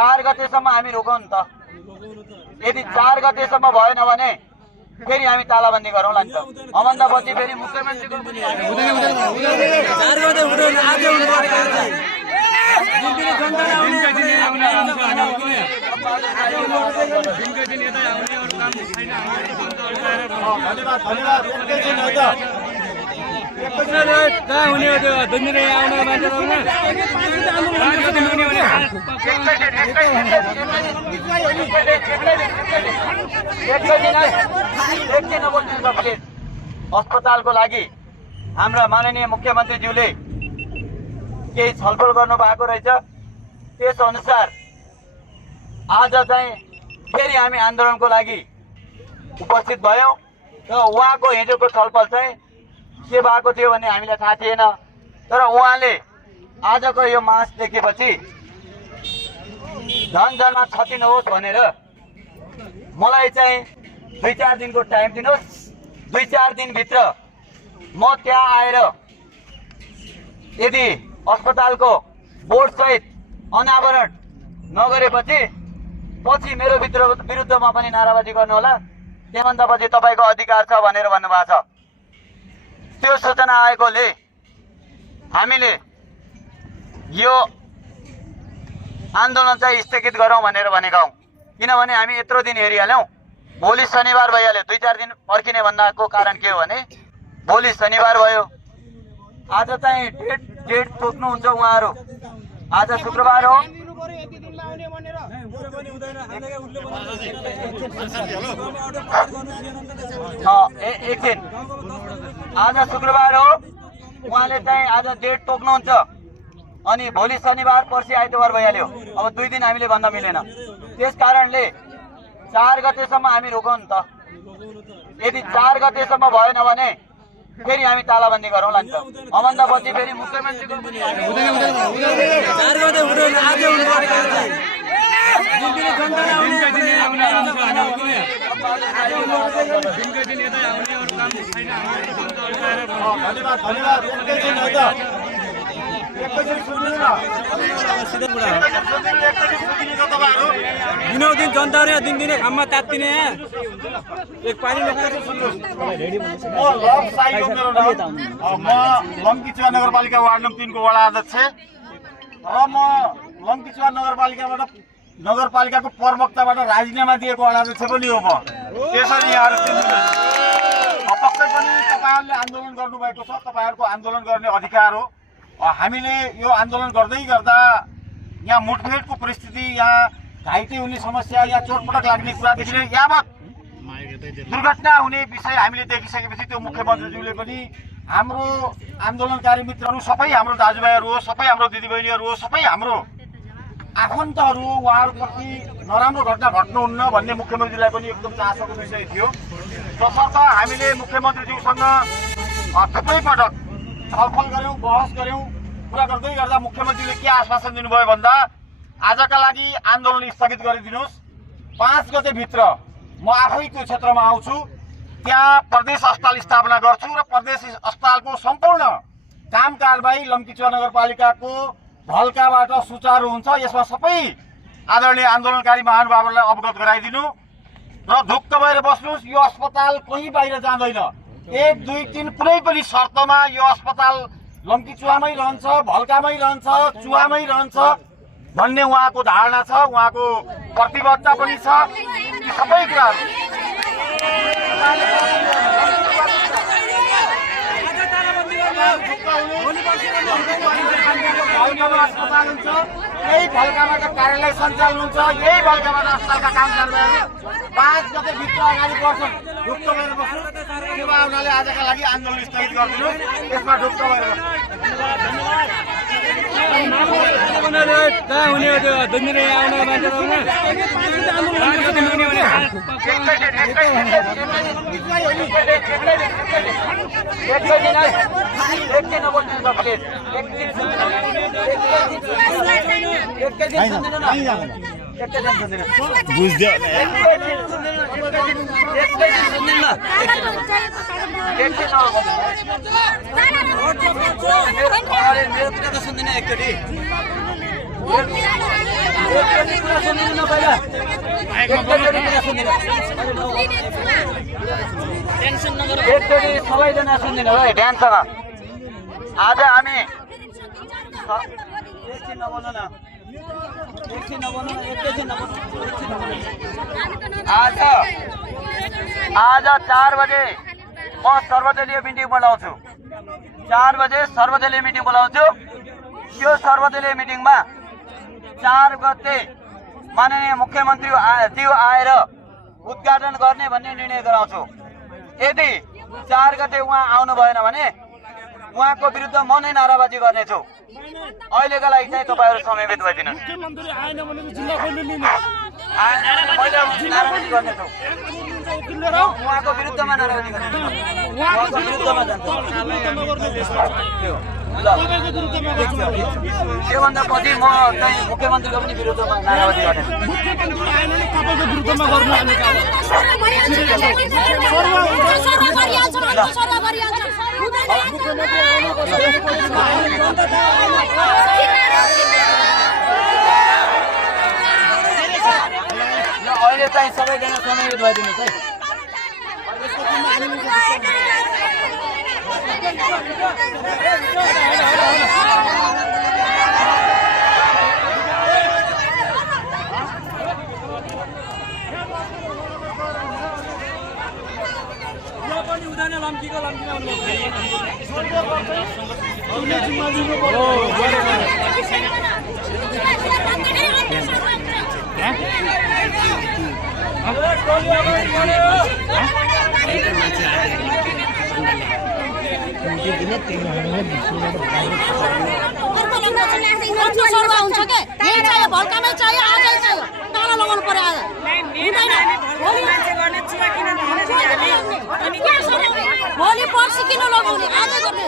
4 गतेसम्म हामी रोकौँ नि त। यदि 4 गतेसम्म भएन भने फेरि हामी तालाबन्दी गरौँला नि त। अमन्दा पछि फेरि मुख्यमन्त्रीको अस्पतालको लागि हाम्रा माननीय मुख्यमन्त्रीज्यूले केही छलफल गर्नु भएको रहेछ। त्यस अनुसार आज चाहिँ फेरि हामी आन्दोलनको लागि उपस्थित भयौँ र उहाँको हिजोको छलफल चाहिँ के भएको थियो भन्ने हामीलाई थाहा थिएन। तर उहाँले आजको यो मास देखेपछि धनजनमा क्षति नहोस् भनेर मलाई चाहिँ 2-4 दिनको टाइम दिनुहोस्। 2-4 दिनभित्र म त्यहाँ आएर यदि अस्पतालको बोर्ड सहित अनावरण नगरेपछि पछि मेरो विरुद्धमा पनि नाराबाजी गर्नुहोला। त्योभन्दा पछि तपाईँको अधिकार छ भनेर भन्नुभएको छ। त्यो सूचना आएकोले हामीले यो आन्दोलन चाहिँ स्थगित गरौँ भनेर भनेका हौँ। किनभने हामी यत्रो दिन हेरिहाल्यौँ। भोलि शनिबार भइहाल्यो। 2-4 दिन पर्खिने भन्दाको कारण के हो भने भोलि शनिबार भयो। आज चाहिँ डेट तोक्नुहुन्छ उहाँहरू। आज शुक्रबार हो। एकछिन, आज शुक्रबार हो। उहाँले चाहिँ आज डेट तोक्नुहुन्छ अनि भोलि शनिबार पर्सि आइतबार भइहाल्यो। अब 2 दिन हामीले भन्न मिलेन। त्यस कारणले 4 गतेसम्म हामी रोकौँ नि त। यदि 4 गतेसम्म भएन भने फेरि हामी तालाबन्दी गरौँला नि त। अमन्दा पछि फेरि मुख्यमन्त्रीको दिन जनता दिनदिनै घाममा तात्तिने एक पानी म लम्कीचुवा नगरपालिका वार्ड नम्बर 3 को वडा अध्यक्ष र म लम्कीचुवा नगरपालिकाको प्रवक्ताबाट राजीनामा दिएको वडा अध्यक्ष पनि हो। म त्यसरी यहाँहरू पक्कै पनि तपाईँहरूले आन्दोलन गर्नुभएको छ। तपाईँहरूको आन्दोलन गर्ने अधिकार हो। हामीले यो आन्दोलन गर्दै गर्दा यहाँ मुठभेडको परिस्थिति, यहाँ घाइते हुने समस्या, यहाँ चोटपटक लाग्ने कुरादेखि लिएर यावत दुर्घटना हुने विषय हामीले देखिसकेपछि त्यो मुख्यमन्त्रीज्यूले पनि हाम्रो आन्दोलनकारी मित्रहरू सबै हाम्रो दाजुभाइहरू हो, सबै हाम्रो दिदीबहिनीहरू हो, सबै हाम्रो आफन्तहरू, उहाँहरूप्रति नराम्रो घटना घट्नुहुन्न भन्ने मुख्यमन्त्रीलाई पनि एकदम चासोको विषय थियो। तसर्थ हामीले मुख्यमन्त्रीज्यूसँग थुप्रै पटक छलफल गऱ्यौँ, बहस गऱ्यौँ। कुरा गर्दै गर्दा मुख्यमन्त्रीले के आश्वासन दिनुभयो भन्दा आजका लागि आन्दोलन स्थगित गरिदिनुहोस्। 5 गतेभित्र म आफै त्यो क्षेत्रमा आउँछु, त्यहाँ प्रदेश अस्पताल स्थापना गर्छु र प्रदेश अस्पतालको सम्पूर्ण काम कारबाही लम्कीचुवा नगरपालिकाको भल्काबाट सुचारू हुन्छ। यसमा सबै आदरणीय आन्दोलनकारी महानुभावहरूलाई अवगत गराइदिनु र ढुक्क भएर बस्नुहोस्। यो अस्पताल कहीँ बाहिर जाँदैन। 1, 2, 3 कुनै पनि शर्तमा यो अस्पताल लम्कीचुवामै रहन्छ, भल्कामै रहन्छ, चुवामै रहन्छ भन्ने उहाँको धारणा छ, उहाँको प्रतिबद्धता पनि छ। यी सबै कुराहरू अस्पताल हुन्छ, यही भल्काबाट कार्यालय सञ्चालन हुन्छ, यही भल्काबाट अस्पतालका काम कारबाहीहरू 5 गतेभित्र अगाडि बढ्छन्। ढुक्क भएर बस्नु। सेवा हुनाले आजका लागि आन्दोलन स्थगित गरिदिनु। यसमा ढुक्क भएर एकचोटि कुरा सुनिदिनु न पहिला एकचोटि कुरा सुनिदिनु एकचोटि सबैजना सुनिदिनु है ध्यानसँग आज हामी एकछिन नबोल्नु न एकछिन नबोल्नु एकछिन नबोल्नु आज 4 बजे म सर्वदलीय मिटिङ बोलाउँछु 4 बजे सर्वदलीय मिटिङ बोलाउँछु यो सर्वदलीय मिटिङमा 4 गते माननीय मुख्यमन्त्री ज्यू आएर उद्घाटन गर्ने भन्ने निर्णय गराउँछु यदि 4 गते उहाँ आउनु भएन भने उहाँको विरुद्ध म नै नाराबाजी गर्नेछु अहिलेका लागि चाहिँ तपाईहरु समयबेद भइदिनुस् नाराबाजी गर्नेछु उहाँको विरुद्धमा नाराबाजी गर्नेछु उहाँको विरुद्धमा जान्छ त्योभन्दा पछि म चाहिँ मुख्यमन्त्रीको पनि विरुद्धमा नाराबाजी गर्नेछु अहिले चाहिँ सबैजना समयबेद भइदिनुहोस् है भोलि पर्सि किन लगाउने आज गर्ने